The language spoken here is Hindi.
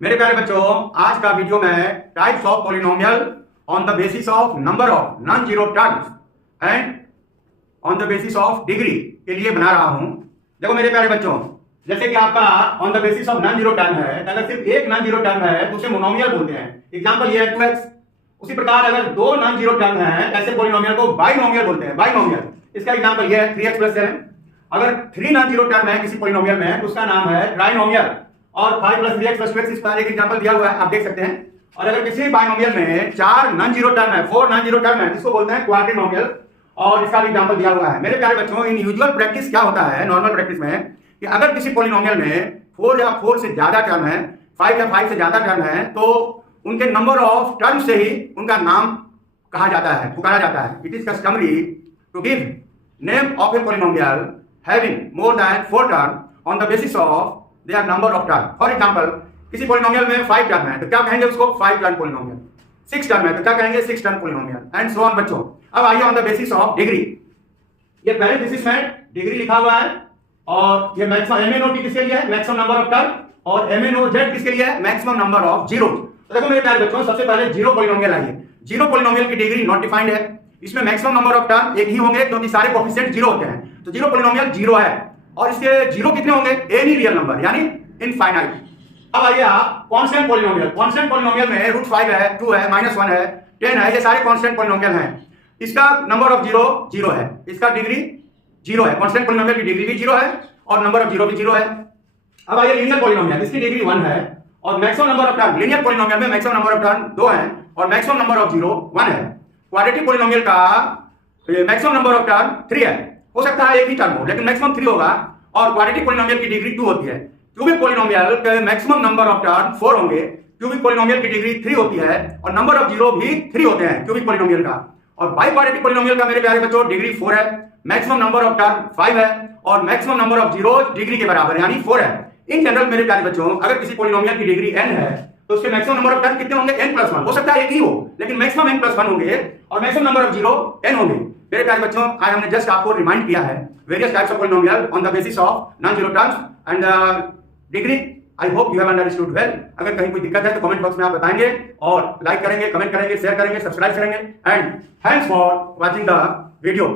मेरे प्यारे बच्चों, आज का वीडियो में types of polynomial on the basis of number of non zero terms and on the basis of degree के लिए बना रहा हूं। देखो मेरे प्यारे बच्चों, जैसे कि आपका on the basis of non zero term है, अगर सिर्फ एक नॉन जीरो टर्म है तो उसे मोनोमियल बोलते हैं। एग्जांपल ये है 2x। उसी प्रकार अगर दो नॉन जीरो टर्म है ऐसे पॉलिनोमियल को बाइनोमियल बोलते हैं। बाइनोमियल, इसका एग्जांपल ये है 3x + 7। अगर 3 नॉन जीरो टर्म है किसी पॉलिनोमियल में तो उसका नाम है ट्राइनोमियल। और 5 + 3x + 2x, इस पर एक एग्जांपल दिया हुआ है, आप देख सकते हैं। और अगर किसी बाइनोमियल में 4 नॉन जीरो टर्म है, 4 नॉन जीरो टर्म है, इसको बोलते हैं क्वाड्रिनोमियल। और इसका भी एग्जांपल दिया हुआ है। मेरे प्यारे बच्चों, इन यूजुअल प्रैक्टिस क्या होता है, नॉर्मल प्रैक्टिस में, कि अगर किसी पॉलिनोमियल में 4 या 4 से ज्यादा टर्म है, 5 या 5 से ज्यादा टर्म है, तो उनके नंबर ऑफ टर्म से ही उनका नाम कहा जाता है, पुकारा जाता है। It is customary to give name of a polynomial having more than 4 term on the basis of their number of term. For example, किसी पॉलिनोमियल में 5 टर्म है तो क्या कहेंगे उसको? 5 टर्म पॉलिनोमियल। 6 टर्म है तो क्या कहेंगे? 6 term polynomial, and so on. बच्चों, अब आइए on the basis of degree. ये पैरेंथेसिस में डिग्री लिखा हुआ है, और ये मैक्सिमम MNOT किसके लिए है? Maximum number of term. और MNOZ किसके लिए है? Maximum number of zero. तो देखो मेरे प्यारे बच्चों, सबसे पहले जीरो पॉलिनोमियल आइए। जीरो पॉलिनोमियल की डिग्री नॉट डिफाइंड है। इसमें मैक्सिमम नंबर ऑफ टर्म एक ही होंगे क्योंकि सारे कोएफिशिएंट जीरो होते हैं। तो जीरो पॉलिनोमियल जीरो है, और इसके जीरो कितने होंगे? एनी रियल नंबर, यानी इनफाइनाइट। अब आइए आप कांस्टेंट पॉलिनोमियल। कांस्टेंट पॉलिनोमियल में √5 है, 2 है, -1 है, 10 है, ये सारे कांस्टेंट पॉलिनोमियल हैं। इसका नंबर ऑफ जीरो जीरो है, इसका डिग्री जीरो है। कांस्टेंट पॉलिनोमियल की डिग्री भी जीरो है और नंबर ऑफ जीरो भी जीरो है। अब आइए लीनियर पॉलिनोमियल, इसकी डिग्री 1 है और maximum number of term, linear polynomial में मैक्सिमम नंबर ऑफ टर्म 2 है और मैक्सिमम नंबर ऑफ जीरो 1 है। क्वाड्रेटिक पॉलिनोमियल का मैक्सिमम नंबर ऑफ टर्म 3 है। हो सकता है एक ही टर्म हो लेकिन मैक्सिमम 3 होगा, और क्वाड्रेटिक पॉलिनोमियल की डिग्री 2 होती है। क्यूबिक पॉलिनोमियल के मैक्सिमम नंबर ऑफ टर्म 4 होंगे। क्यूबिक पॉलिनोमियल की डिग्री 3 होती है और नंबर ऑफ जीरो भी 3 होते हैं क्यूबिक पॉलिनोमियल का। और बाई क्वाड्रेटिक पॉलिनोमियल का मेरे प्यारे बच्चों डिग्री 4 है, मैक्सिमम नंबर ऑफ टर्म 5 है और maximum number of zero degree के बराबर यानी 4 है। इन जनरल मेरे प्यारे बच्चों, अगर किसी पॉलिनोमियल की डिग्री n है तो उसके मैक्सिमम नंबर ऑफ टर्म कितने होंगे? n+1। हो सकता है एक ही हो लेकिन मैक्सिमम n+1 होंगे और maximum number of zero n होंगे। मेरे प्यारे बच्चों, आज हमने जस्ट आपको रिमाइंड किया है various types of polynomial on the basis of non zero terms and degree. I hope you have understood well. अगर कहीं कोई दिक्कत है तो कमेंट बॉक्स में आप बताएंगे, और लाइक करेंगे, कमेंट करेंगे, शेयर करेंगे, सब्सक्राइब करेंगे। And thanks for watching the video.